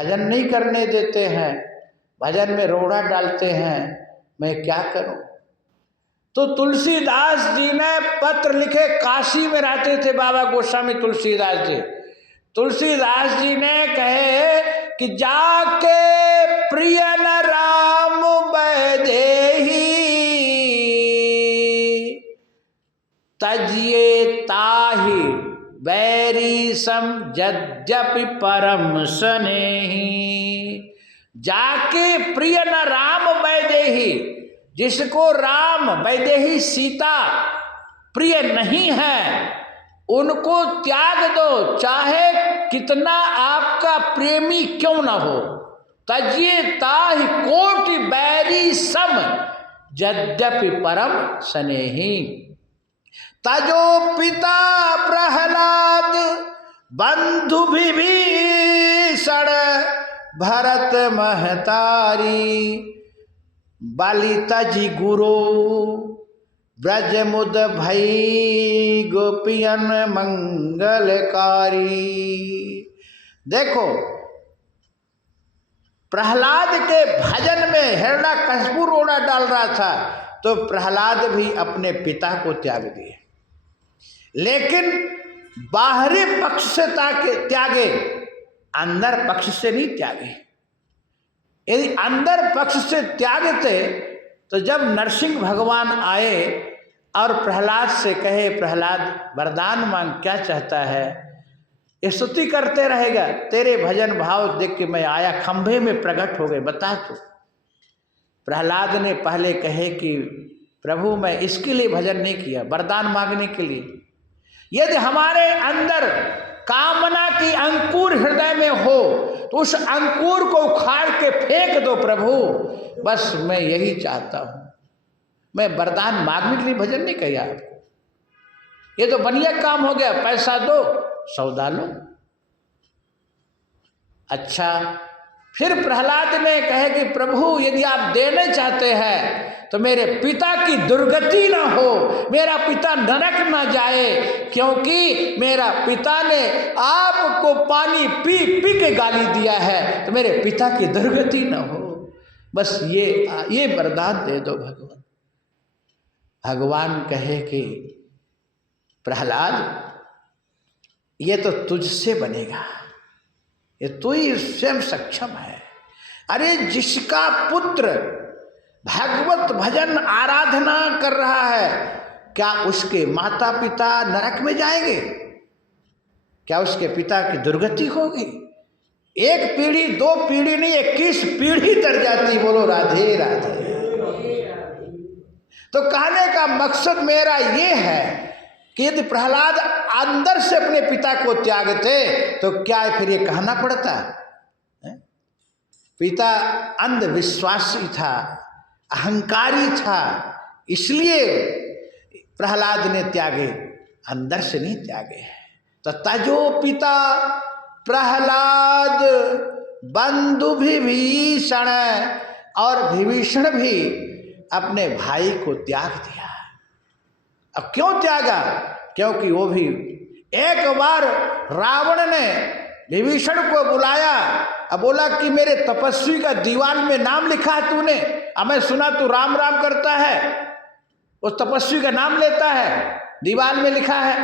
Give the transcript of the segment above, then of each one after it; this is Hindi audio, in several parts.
भजन नहीं करने देते हैं, भजन में रोड़ा डालते हैं, मैं क्या करूं। तो तुलसीदास जी ने पत्र लिखे, काशी में रहते थे बाबा गोस्वामी तुलसीदास जी। तुलसीदास जी ने कहे कि जाके प्रिय न राम बैदेही, तजिए ताहि बैरी सम यद्यपि परम स्नेही। जाके प्रिय न राम बैदेही, जिसको राम वैदेही सीता प्रिय नहीं है उनको त्याग दो, चाहे कितना आपका प्रेमी क्यों न हो। तजिए ताहि कोटि बैरी सम यद्यपि परम स्नेही। तजो पिता प्रहलाद बंधु विभीषण, भरत महतारी बाली तजी गुरु, ब्रज मुद भई गोपियन मंगलकारी। देखो प्रहलाद के भजन में हिरण्यकशिपु रोड़ा डाल रहा था, तो प्रहलाद भी अपने पिता को त्याग दिए, लेकिन बाहरी पक्ष से त्यागे, अंदर पक्ष से नहीं त्यागे। यदि अंदर पक्ष से त्यागते तो जब नरसिंह भगवान आए और प्रहलाद से कहे, प्रहलाद वरदान मांग, क्या चाहता है, ये स्तुति करते रहेगा, तेरे भजन भाव देख के मैं आया, खंभे में प्रकट हो गए, बता तू। प्रहलाद ने पहले कहे कि प्रभु मैं इसके लिए भजन नहीं किया, वरदान मांगने के लिए। यदि हमारे अंदर कामना की अंकुर हृदय में हो तो उस अंकुर को उखाड़ के फेंक दो प्रभु, बस मैं यही चाहता हूं। मैं वरदान मांगने के लिए भजन नहीं किया आपको, ये तो बढ़िया काम हो गया, पैसा दो सौदा लो। अच्छा, फिर प्रहलाद ने कहे कि प्रभु यदि आप देने चाहते हैं तो मेरे पिता की दुर्गति ना हो, मेरा पिता नरक ना जाए, क्योंकि मेरा पिता ने आपको पानी पी पी के गाली दिया है, तो मेरे पिता की दुर्गति ना हो, बस ये वरदान दे दो भगवान। भगवान कहे कि प्रहलाद ये तो तुझसे बनेगा, ये तू ही स्वयं सक्षम है। अरे जिसका पुत्र भगवत भजन आराधना कर रहा है, क्या उसके माता पिता नरक में जाएंगे? क्या उसके पिता की दुर्गति होगी? एक पीढ़ी दो पीढ़ी नहीं, 21 पीढ़ी तर जाती। बोलो राधे राधे। तो कहने का मकसद मेरा ये है कि यदि प्रहलाद अंदर से अपने पिता को त्यागते तो क्या फिर ये कहना पड़ता है? पिता अंधविश्वासी था, अहंकारी था, इसलिए प्रहलाद ने त्यागे, अंदर से नहीं त्यागे। तो तजो पिता प्रहलाद बंधु विभीषण, और विभीषण भी अपने भाई को त्याग दिया। अब क्यों त्यागा? क्योंकि वो भी एक बार रावण ने विभीषण को बुलाया, अब बोला कि मेरे तपस्वी का दीवार में नाम लिखा है तूने, अब मैं सुना तू राम राम करता है, उस तपस्वी का नाम लेता है, दीवार में लिखा है।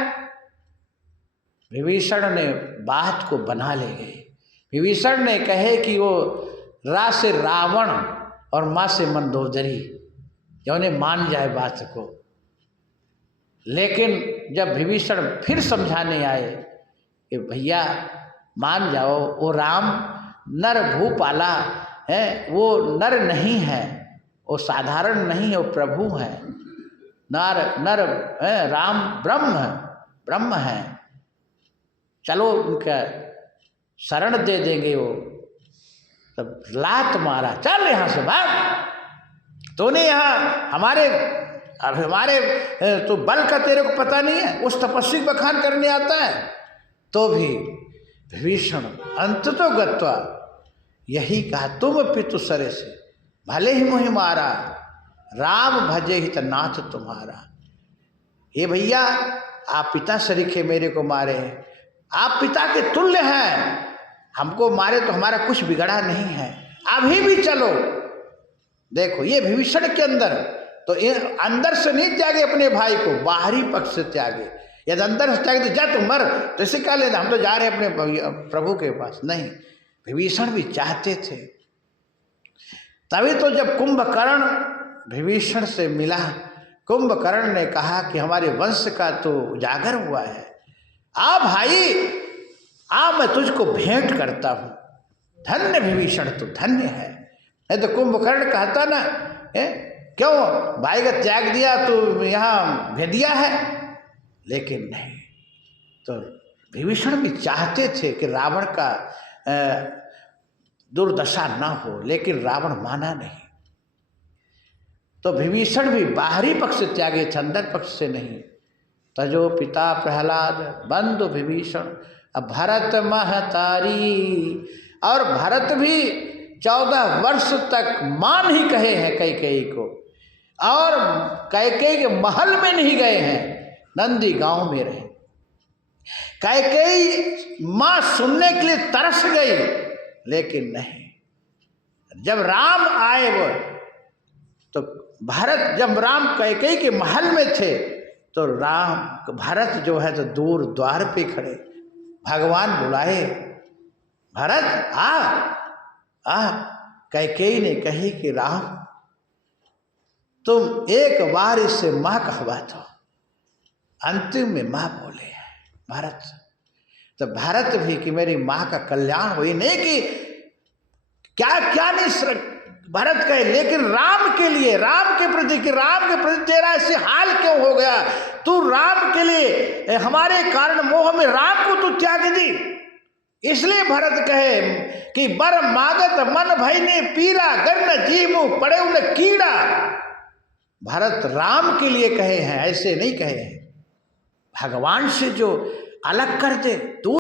विभीषण ने बात को बना ले गए। विभीषण ने कहे कि वो रा से रावण और माँ से मंदोदरी, उन्हें मान जाए बात को। लेकिन जब विभीषण फिर समझाने आए कि भैया मान जाओ, वो राम नर भूपाला है, वो नर नहीं है, वो साधारण नहीं है, वो प्रभु है। नर है, राम ब्रह्म है, चलो उनका शरण दे देंगे। वो तब लात मारा, चल यहाँ से भाग, तूने यहाँ हमारे तो बल का तेरे को पता नहीं है, उस तपस्वी बखान करने आता है। तो भी विभीषण अंत तो गत्वा यही कहा, तुम पितु सरे से भले ही मुहि मारा, राम भजे हित नाथ तुम्हारा। ये भैया आप पिता सरीखे मेरे को मारे, आप पिता के तुल्य हैं, हमको मारे तो हमारा कुछ बिगड़ा नहीं है, अभी भी चलो। देखो ये विभीषण के अंदर तो ये अंदर से नहीं त्यागे अपने भाई को, बाहरी पक्ष से त्यागे। यदि अंदर से त्यागे तो जा तू मर, तो इसे क्या लेना, हम तो जा रहे हैं अपने प्रभु के पास। नहीं, विभीषण भी चाहते थे। तभी तो जब कुंभकर्ण विभीषण से मिला, कुंभकर्ण ने कहा कि हमारे वंश का तो उजागर हुआ है, आ भाई आ, मैं तुझको भेंट करता हूँ। धन्य विभीषण, तो धन्य है। नहीं तो कुंभकर्ण कहता ना, क्यों भाई का त्याग दिया तो यहाँ भेदिया है, लेकिन नहीं। तो विभीषण भी चाहते थे कि रावण का दुर्दशा ना हो, लेकिन रावण माना नहीं। तो विभीषण भी बाहरी पक्ष से त्यागे थे, अंदर पक्ष से नहीं। तजो पिता प्रहलाद बंधु विभीषण, अब भरत महतारी। और भरत भी 14 वर्ष तक मान ही कहे हैं कैकेयी को, और कैकेयी के महल में नहीं गए हैं, नंदी गांव में रहे। कैकेयी माँ सुनने के लिए तरस गई, लेकिन नहीं। जब राम आए वो, तो भरत, जब राम कैकेयी के महल में थे तो भरत जो है तो दूर द्वार पे खड़े, भगवान बुलाए, भरत आ। कैकेयी ने कही कि राम तुम एक बार इससे माँ कहवा दो। अंतिम में माँ बोले हैं भरत। तो भरत भी कि मेरी माँ का कल्याण हो, नहीं कि क्या क्या नहीं भरत कहे, लेकिन राम के लिए, राम के प्रति, कि राम के प्रति तेरा ऐसे हाल क्यों हो गया, तू राम के लिए हमारे कारण मोह में राम को तू त्याग दी। इसलिए भरत कहे कि बर मागत मन भई ने पीरा, गन्न जीमु पड़े उन कीड़ा। भरत राम के लिए कहे हैं, ऐसे नहीं कहे हैं। भगवान से जो अलग कर दे, तू